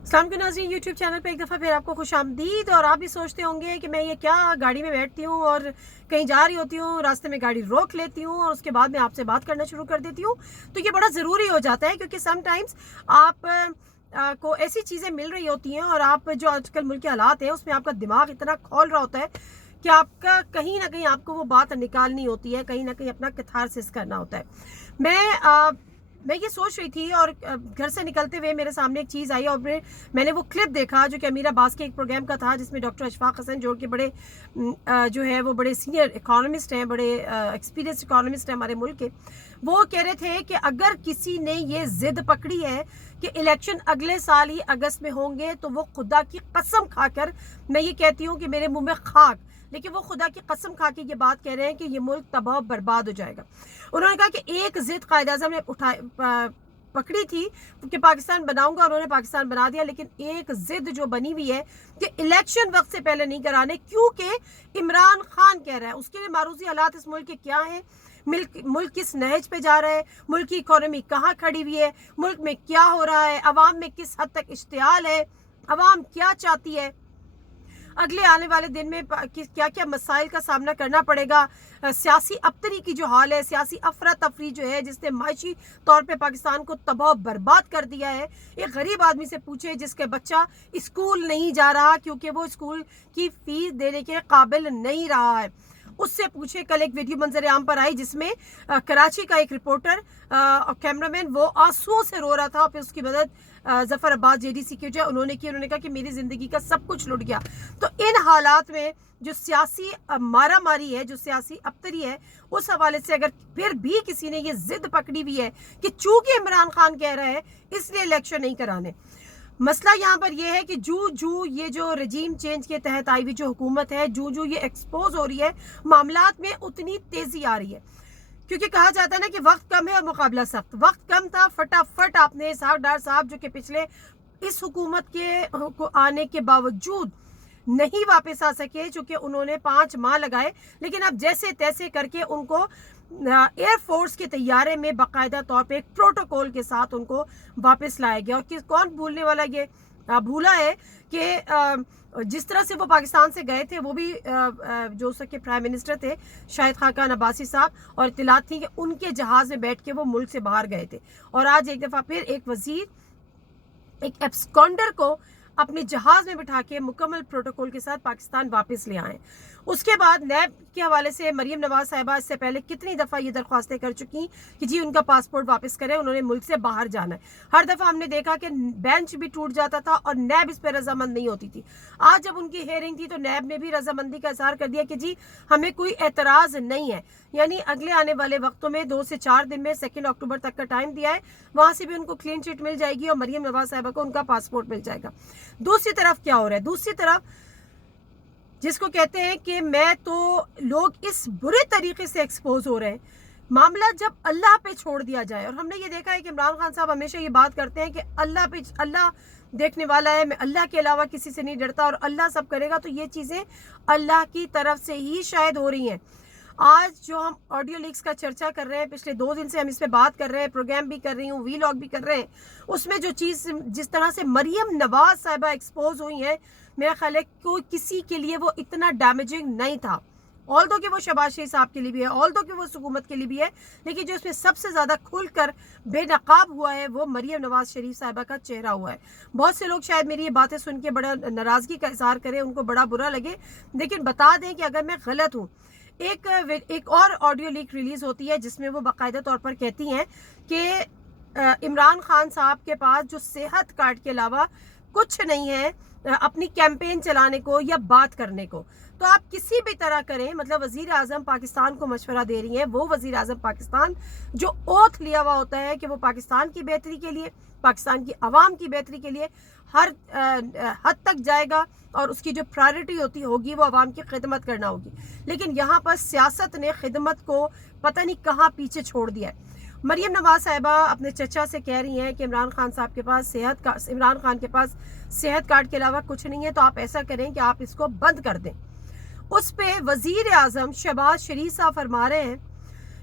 अस्सलाम वालेकुम नाज़रीन, यूट्यूब चैनल पे एक दफ़ा फिर आपको खुश आमदीद। और आप भी सोचते होंगे कि मैं ये क्या गाड़ी में बैठती हूँ और कहीं जा रही होती हूँ, रास्ते में गाड़ी रोक लेती हूँ और उसके बाद मैं आपसे बात करना शुरू कर देती हूँ। तो ये बड़ा ज़रूरी हो जाता है क्योंकि समटाइम्स आप को ऐसी चीज़ें मिल रही होती हैं और आप जो आजकल मुल्क के हालात हैं उसमें आपका दिमाग इतना खोल रहा होता है कि आपका कहीं ना कहीं आपको वो बात निकालनी होती है, कहीं ना कहीं अपना कैथारसिस करना होता है। मैं ये सोच रही थी और घर से निकलते हुए मेरे सामने एक चीज़ आई और मैंने वो क्लिप देखा जो कि अमीर अब्बास के एक प्रोग्राम का था, जिसमें डॉक्टर अशफाक हसन जो कि बड़े जो है वो बड़े सीनियर इकोनॉमिस्ट हैं, बड़े एक्सपीरियंस इकोनॉमिस्ट हैं हमारे मुल्क के। वो कह रहे थे कि अगर किसी ने ये जिद पकड़ी है कि इलेक्शन अगले साल ही अगस्त में होंगे तो वो खुदा की कसम खाकर, मैं ये कहती हूँ कि मेरे मुंह में खाक, लेकिन वो खुदा की कसम खा के ये बात कह रहे हैं कि ये मुल्क तबाह बर्बाद हो जाएगा। उन्होंने कहा कि एक जिद कायद-ए-आज़म ने पकड़ी थी कि पाकिस्तान बनाऊंगा, उन्होंने पाकिस्तान बना दिया, लेकिन एक जिद जो बनी हुई है कि इलेक्शन वक्त से पहले नहीं कराने, क्योंकि इमरान खान कह रहा है। उसके लिए मारूजी हालात इस मुल्क के क्या हैं, मुल्क किस नहज पे जा रहा है, मुल्क की इकोनॉमी कहाँ खड़ी हुई है, मुल्क में क्या हो रहा है, अवाम में किस हद तक इश्तियाल है, अवाम क्या चाहती है, अगले आने वाले दिन में क्या क्या मसाइल का सामना करना पड़ेगा, सियासी अबतरी की जो हाल है, सियासी अफरा तफरी जो है जिसने माशी तौर पे पाकिस्तान को तबाह बर्बाद कर दिया है। एक गरीब आदमी से पूछे जिसके बच्चा स्कूल नहीं जा रहा क्योंकि वो स्कूल की फीस देने के काबिल नहीं रहा है, उससे पूछे। कल एक वीडियो मंजर आम पर आई जिसमें कराची का एक रिपोर्टर और कैमरामैन वो आंसुओं से रो रहा था, फिर उसकी मदद जफर अब्बास जेडीसी की जो उन्होंने की। उन्होंने कहा कि मेरी जिंदगी का सब कुछ लुट गया। तो इन हालात में जो सियासी मारा मारी है, जो सियासी अबतरी है, उस हवाले से अगर फिर भी किसी ने ये जिद पकड़ी हुई है कि चूंकि इमरान खान कह रहा है इसलिए इलेक्शन नहीं कराने, मसला यहाँ पर यह है कि जू ये जो रजीम चेंज के तहत आई हुई जो हुकूमत है, जू ये एक्सपोज हो रही है, मामलात में उतनी तेजी आ रही है। क्योंकि कहा जाता है ना कि वक्त कम है और मुकाबला सख्त। वक्त कम था, फटाफट आपने इसहाक डार साहब जो कि पिछले इस हुकूमत के आने के बावजूद नहीं वापस आ सके, चूंकि उन्होंने 5 माह लगाए, लेकिन अब जैसे तैसे करके उनको एयरफोर्स के तैयारे में बाकायदा तौर पे एक प्रोटोकॉल के साथ उनको वापस लाया गया। और कौन भूलने वाला ये भूला है कि जिस तरह से वो पाकिस्तान से गए थे, वो भी जो उसके प्राइम मिनिस्टर थे शाहिद खाकान अब्बासी साहब, और इत्तलात थी कि उनके जहाज में बैठ के वो मुल्क से बाहर गए थे। और आज एक दफ़ा फिर एक वजीर एक एब्सकॉन्डर को अपने जहाज में बिठा के मुकम्मल प्रोटोकॉल के साथ पाकिस्तान वापस ले आए। उसके बाद नैब के हवाले से मरीम नवाज साहिबा इससे पहले कितनी दफ़ा ये दरख्वास्तें कर चुकी कि जी उनका पासपोर्ट वापस करें, उन्होंने मुल्क से बाहर जाना है। हर दफ़ा हमने देखा कि बेंच भी टूट जाता था और नैब इस पर रजामंद नहीं होती थी। आज जब उनकी हेयरिंग थी तो नैब ने भी रजामंदी का इजहार कर दिया कि जी हमें कोई एतराज़ नहीं है, यानी अगले आने वाले वक्तों में 2 से 4 दिन में 2 अक्टूबर तक का टाइम दिया है, वहाँ से भी उनको क्लीन चिट मिल जाएगी और मरीम नवाज साहिबा को उनका पासपोर्ट मिल जाएगा। दूसरी तरफ क्या हो रहा है, दूसरी तरफ जिसको कहते हैं कि मैं तो लोग इस बुरे तरीके से एक्सपोज हो रहे हैं, मामला जब अल्लाह पे छोड़ दिया जाए। और हमने ये देखा है कि इमरान खान साहब हमेशा ये बात करते हैं कि अल्लाह देखने वाला है, मैं अल्लाह के अलावा किसी से नहीं डरता और अल्लाह सब करेगा। तो ये चीज़ें अल्लाह की तरफ से ही शायद हो रही हैं। आज जो हम ऑडियो लीक्स का चर्चा कर रहे हैं, पिछले 2 दिन से हम इस पे बात कर रहे हैं, प्रोग्राम भी कर रही हूँ, वीलॉग भी कर रहे हैं, उसमें जो चीज़ जिस तरह से मरीम नवाज साहिबा एक्सपोज हुई है, मेरा ख्याल है कोई किसी के लिए वो इतना डैमेजिंग नहीं था। ऑल्दो कि वो शहबाज शरीफ साहब के लिए भी है, ऑल्दो कि वो हुकूमत के लिए भी है, लेकिन जो इसमें सबसे ज़्यादा खुलकर बेनकाब हुआ है वो मरीम नवाज शरीफ साहिबा का चेहरा हुआ है। बहुत से लोग शायद मेरी ये बातें सुन के बड़ा नाराज़गी का इजहार करें, उनको बड़ा बुरा लगे, लेकिन बता दें कि अगर मैं गलत हूँ। एक और ऑडियो लीक रिलीज होती है जिसमें वो बाकायदा तौर पर कहती हैं कि इमरान खान साहब के पास जो सेहत कार्ड के अलावा कुछ नहीं है अपनी कैंपेन चलाने को या बात करने को। तो आप किसी भी तरह करें, मतलब वजीर आजम पाकिस्तान को मशवरा दे रही हैं, वो वजीर आजम पाकिस्तान जो ओथ लिया हुआ होता है कि वो पाकिस्तान की बेहतरी के लिए, पाकिस्तान की आवाम की बेहतरी के लिए हर हद तक जाएगा और उसकी जो प्रायोरिटी होगी वो आवाम की खिदमत करना होगी। लेकिन यहाँ पर सियासत ने खिदमत को पता नहीं कहाँ पीछे छोड़ दिया है। मरीम नवाज साहिबा अपने चचा से कह रही हैं कि इमरान खान साहब के पास इमरान खान के पास सेहत कार्ड के अलावा कुछ नहीं है, तो आप ऐसा करें कि आप इसको बंद कर दें। उस पे वजीर आजम शहबाज शरीफ साहब फरमा रहे हैं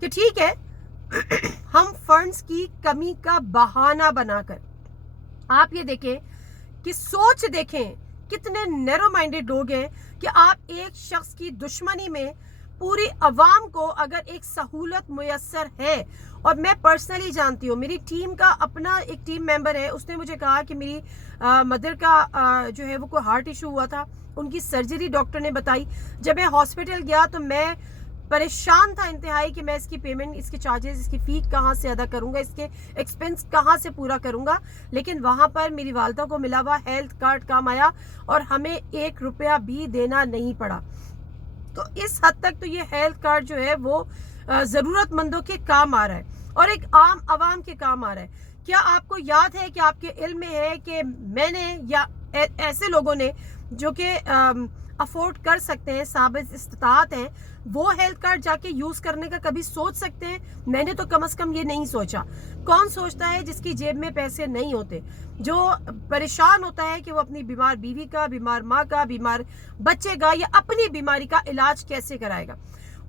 कि ठीक है, हम फंड्स की कमी का बहाना बनाकर, आप ये देखें کہ سوچ دیکھیں کتنے نیرو مائنڈیڈ لوگ ہیں کہ آپ ایک شخص کی دشمنی میں پوری عوام کو اگر ایک سہولت میسر ہے. اور میں پرسنلی جانتی ہوں, میری ٹیم کا اپنا ایک ٹیم ممبر ہے, اس نے مجھے کہا کہ میری مدر کا جو ہے وہ کوئی ہارٹ ایشو ہوا تھا, ان کی سرجری ڈاکٹر نے بتائی. جب میں ہاسپٹل گیا تو میں پریشان تھا انتہائی کہ میں اس کی پیمنٹ, اس کے چارجز, اس کی فی کہاں سے ادا کروں گا, اس کے ایکسپنس کہاں سے پورا کروں گا. لیکن وہاں پر میری والدہ کو ملا ہوا ہیلتھ کارڈ کام آیا اور ہمیں 1 روپیہ بھی دینا نہیں پڑا. تو اس حد تک تو یہ ہیلتھ کارڈ جو ہے وہ ضرورت مندوں کے کام آ رہا ہے اور ایک عام عوام کے کام آ رہا ہے. کیا آپ کو یاد ہے کہ آپ کے علم میں ہے کہ میں نے یا ایسے لوگوں نے جو کہ افورڈ کر سکتے ہیں, ثابت استطاعت ہیں, وہ ہیلتھ کارڈ جا کے یوز کرنے کا کبھی سوچ سکتے ہیں؟ میں نے تو کم از کم یہ نہیں سوچا. کون سوچتا ہے جس کی جیب میں پیسے نہیں ہوتے, جو پریشان ہوتا ہے کہ وہ اپنی بیمار بیوی کا, بیمار ماں کا, بیمار بچے کا یا اپنی بیماری کا علاج کیسے کرائے گا.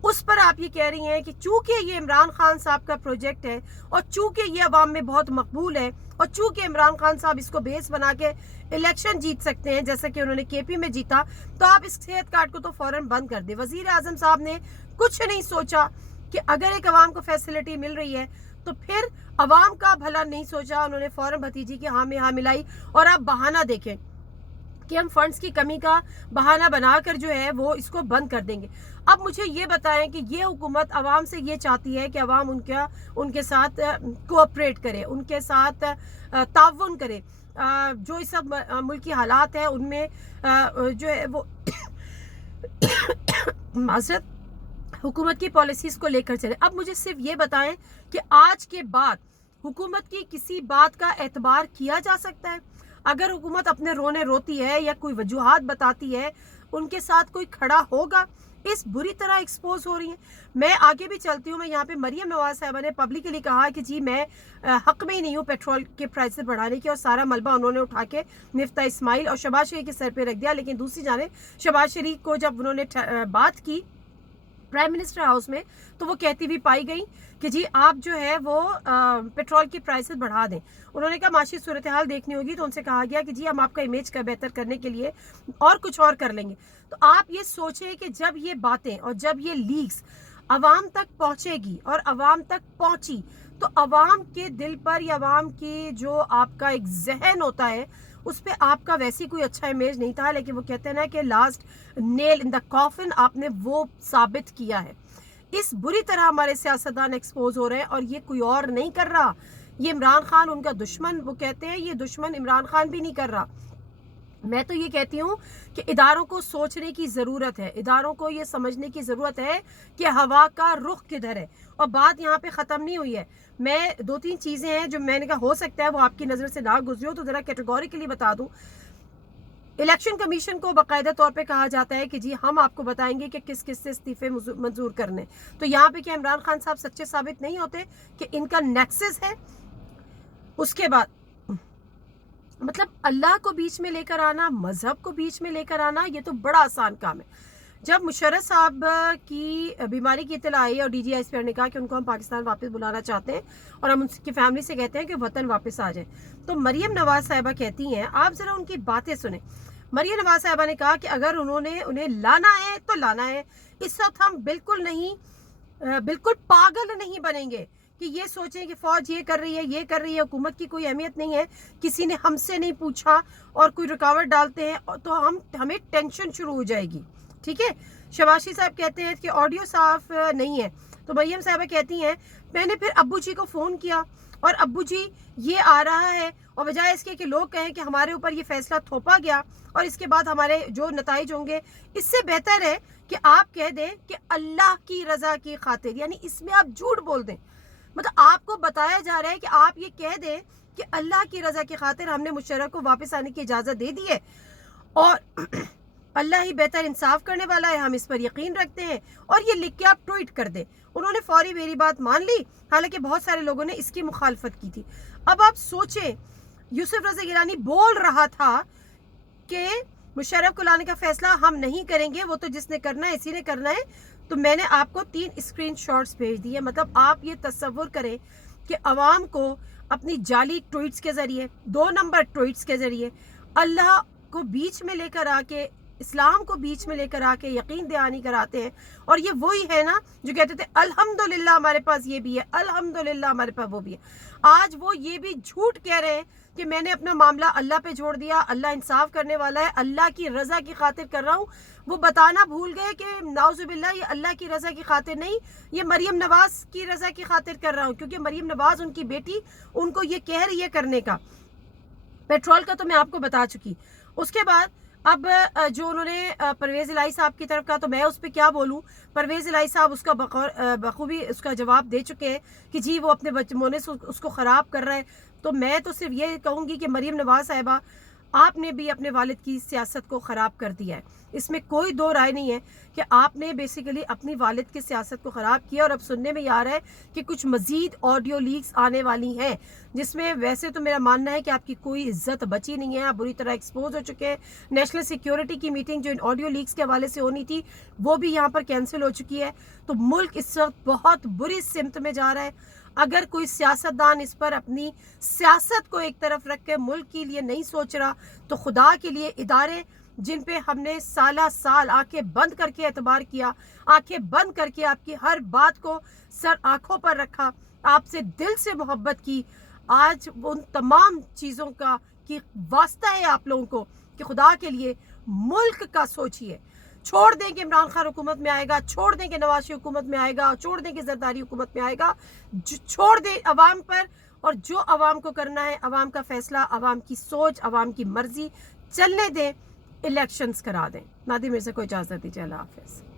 اس پر آپ یہ کہہ رہی ہیں کہ چونکہ یہ عمران خان صاحب کا پروجیکٹ ہے اور چونکہ یہ عوام میں بہت مقبول ہے اور چونکہ عمران خان صاحب اس کو بیس بنا کے الیکشن جیت سکتے ہیں جیسا کہ انہوں نے کے پی میں جیتا, تو آپ اس صحت کارڈ کو تو فوراً بند کر دیں. وزیر اعظم صاحب نے کچھ نہیں سوچا کہ اگر ایک عوام کو فیسلٹی مل رہی ہے تو پھر عوام کا بھلا نہیں سوچا, انہوں نے فوراً بھتیجی کی ہاں میں ہاں ملائی. اور آپ بہانہ دیکھیں کہ ہم فنڈز کی کمی کا بہانہ بنا کر جو ہے وہ اس کو بند کر دیں گے. اب مجھے یہ بتائیں کہ یہ حکومت عوام سے یہ چاہتی ہے کہ عوام ان کے ساتھ کوآپریٹ کرے, ان کے ساتھ تعاون کرے. جو اس سب ملکی حالات ہیں ان میں جو ہے وہ معذرت حکومت کی پالیسیز کو لے کر چلے. اب مجھے صرف یہ بتائیں کہ آج کے بعد حکومت کی کسی بات کا اعتبار کیا جا سکتا ہے؟ اگر حکومت اپنے رونے روتی ہے یا کوئی وجوہات بتاتی ہے, ان کے ساتھ کوئی کھڑا ہوگا؟ اس بری طرح ایکسپوز ہو رہی ہیں. میں آگے بھی چلتی ہوں. میں یہاں پہ مریم نواز صاحبہ نے پبلکلی کہا کہ جی میں حق میں ہی نہیں ہوں پیٹرول کے پرائسز بڑھانے کی, اور سارا ملبہ انہوں نے اٹھا کے مفتاح اسماعیل اور شہباز شریف کے سر پہ رکھ دیا. لیکن دوسری جانب شہباز شریف کو جب انہوں نے بات کی پرائم منسٹر ہاؤس میں تو وہ کہتی ہوئی پائی گئی کہ جی آپ جو ہے وہ پیٹرول کی پرائسز بڑھا دیں. انہوں نے کہا معاشی صورتحال دیکھنی ہوگی, تو ان سے کہا گیا کہ جی ہم آپ کا امیج کا بہتر کرنے کے لیے اور کچھ اور کر لیں گے. تو آپ یہ سوچیں کہ جب یہ باتیں اور جب یہ لیکس عوام تک پہنچے گی اور عوام تک پہنچی تو عوام کے دل پر یا عوام کی جو آپ کا ایک ذہن ہوتا ہے اس پہ آپ کا ویسی کوئی اچھا امیج نہیں تھا. لیکن وہ کہتے ہیں نا کہ لاسٹ نیل ان دا کافن, آپ نے وہ ثابت کیا ہے. اس بری طرح ہمارے سیاستدان ایکسپوز ہو رہے ہیں اور یہ کوئی اور نہیں کر رہا. یہ عمران خان ان کا دشمن, وہ کہتے ہیں یہ دشمن عمران خان بھی نہیں کر رہا. میں تو یہ کہتی ہوں کہ اداروں کو سوچنے کی ضرورت ہے, اداروں کو یہ سمجھنے کی ضرورت ہے کہ ہوا کا رخ کدھر ہے. اور بات یہاں پہ ختم نہیں ہوئی ہے. میں 2-3 چیزیں ہیں جو میں نے کہا ہو سکتا ہے وہ آپ کی نظر سے نہ گزری ہو, تو ذرا کیٹیگوریکلی بتا دوں. الیکشن کمیشن کو باقاعدہ طور پہ کہا جاتا ہے کہ جی ہم آپ کو بتائیں گے کہ کس کس سے استعفے منظور کرنے. تو یہاں پہ کیا عمران خان صاحب سچے ثابت نہیں ہوتے کہ ان کا نیکسس ہے؟ اس کے بعد مطلب اللہ کو بیچ میں لے کر آنا, مذہب کو بیچ میں لے کر آنا, یہ تو بڑا آسان کام ہے. جب مشرف صاحب کی بیماری کی اطلاع آئی اور D G I S P نے کہا کہ ان کو ہم پاکستان واپس بلانا چاہتے ہیں اور ہم ان کی فیملی سے کہتے ہیں کہ وطن واپس آ جائیں, تو مریم نواز صاحبہ کہتی ہیں, آپ ذرا ان کی باتیں سنیں. مریم نواز صاحبہ نے کہا کہ اگر انہیں لانا ہے تو لانا ہے. اس وقت ہم بالکل پاگل نہیں بنیں گے کہ یہ سوچیں کہ فوج یہ کر رہی ہے, حکومت کی کوئی اہمیت نہیں ہے, کسی نے ہم سے نہیں پوچھا اور کوئی رکاوٹ ڈالتے ہیں تو ہمیں ٹینشن شروع ہو جائے گی. ٹھیک ہے. شباشی صاحب کہتے ہیں کہ آڈیو صاف نہیں ہے, تو مریم صاحبہ کہتی ہیں میں نے پھر ابو جی کو فون کیا اور ابو جی یہ آ رہا ہے, اور بجائے اس کے کہ لوگ کہیں کہ ہمارے اوپر یہ فیصلہ تھوپا گیا اور اس کے بعد ہمارے جو نتائج ہوں گے, اس سے بہتر ہے کہ آپ کہہ دیں کہ اللہ کی رضا کی خاطر, یعنی اس میں آپ جھوٹ بول دیں. مطلب آپ کو بتایا جا رہا ہے کہ آپ یہ کہہ دیں کہ اللہ کی رضا کی خاطر ہم نے مشرف کو واپس آنے کی اجازت دے دی ہے اور اللہ ہی بہتر انصاف کرنے والا ہے, ہم اس پر یقین رکھتے ہیں, اور یہ لکھ کے آپ ٹویٹ کر دیں. انہوں نے فوری میری بات مان لی, حالانکہ بہت سارے لوگوں نے اس کی مخالفت کی تھی. اب آپ سوچیں, یوسف رضا گیلانی بول رہا تھا کہ مشرف کو لانے کا فیصلہ ہم نہیں کریں گے, وہ تو جس نے کرنا ہے اسی نے کرنا ہے. تو میں نے آپ کو 3 اسکرین شاٹس بھیج دیے. مطلب آپ یہ تصور کریں کہ عوام کو اپنی جعلی ٹویٹس کے ذریعے, 2 نمبر ٹویٹس کے ذریعے अल्लाह को बीच में लेकर आके, इस्लाम को बीच में लेकर आके यकीन दहानी कराते हैं। और ये वही है ना जो कहते थे अल्हम्दुलिल्लाह हमारे पास ये भी है, अल्हम्दुलिल्लाह हमारे पास वो भी है। आज वो ये भी झूठ कह रहे हैं कि मैंने अपना मामला अल्लाह पे छोड़ दिया, अल्लाह इंसाफ करने वाला है, अल्लाह की रज़ा की खातिर कर रहा हूँ। वो बताना भूल गए कि नाउज़ुबिल्लाह ये अल्लाह की रज़ा की खातिर नहीं, ये मरियम नवाज की रज़ा की खातिर कर रहा हूँ, क्योंकि मरियम नवाज उनकी बेटी उनको ये कह रही है करने का। पेट्रोल का तो मैं आपको बता चुकी। उसके बाद अब जो उन्होंने परवेज़ इलाही साहब की तरफ का, तो मैं उस पर क्या बोलूँ। परवेज़ इलाही साहब उसका बखूबी उसका जवाब दे चुके हैं कि जी वो अपने बचपने से उसको ख़राब कर रहा है। तो मैं तो सिर्फ ये कहूँगी कि मरियम नवाज साहिबा, आपने भी अपने वालिद की सियासत को ख़राब कर दिया है, इसमें कोई दो राय नहीं है कि आपने बेसिकली अपनी वालिद की सियासत को ख़राब किया। और अब सुनने में आ रहा है कि कुछ मज़ीद ऑडियो लीक्स आने वाली हैं, जिसमें वैसे तो मेरा मानना है कि आपकी कोई इज्जत बची नहीं है, आप बुरी तरह एक्सपोज हो चुके हैं। नेशनल सिक्योरिटी की मीटिंग जो इन ऑडियो लीक्स के हवाले से होनी थी वो भी यहाँ पर कैंसिल हो चुकी है। तो मुल्क इस वक्त बहुत बुरी सिमत में जा रहा है। अगर कोई सियासतदान इस पर अपनी सियासत को एक तरफ रख के मुल्क के लिए नहीं सोच रहा, तो खुदा के लिए इदारे जिन पे हमने साला साल आंखें बंद करके एतबार किया, आंखें बंद करके आपकी हर बात को सर आंखों पर रखा, आपसे दिल से मोहब्बत की, आज उन तमाम चीज़ों का कि वास्ता है आप लोगों को कि खुदा के लिए मुल्क का सोचिए। छोड़ दें कि इमरान खान हुकूमत में आएगा, छोड़ दें कि नवाज शरीफ हुकूमत में आएगा, छोड़ दें कि जरदारी हुकूमत में आएगा, छोड़ दें अवाम पर। और जो अवाम को करना है, अवाम का फैसला, अवाम की सोच, अवाम की मर्जी, चलने दें, इलेक्शंस करा दें। नादिर मेरे से कोई इजाज़त दीजिए। अल्लाह हाफ़िज़।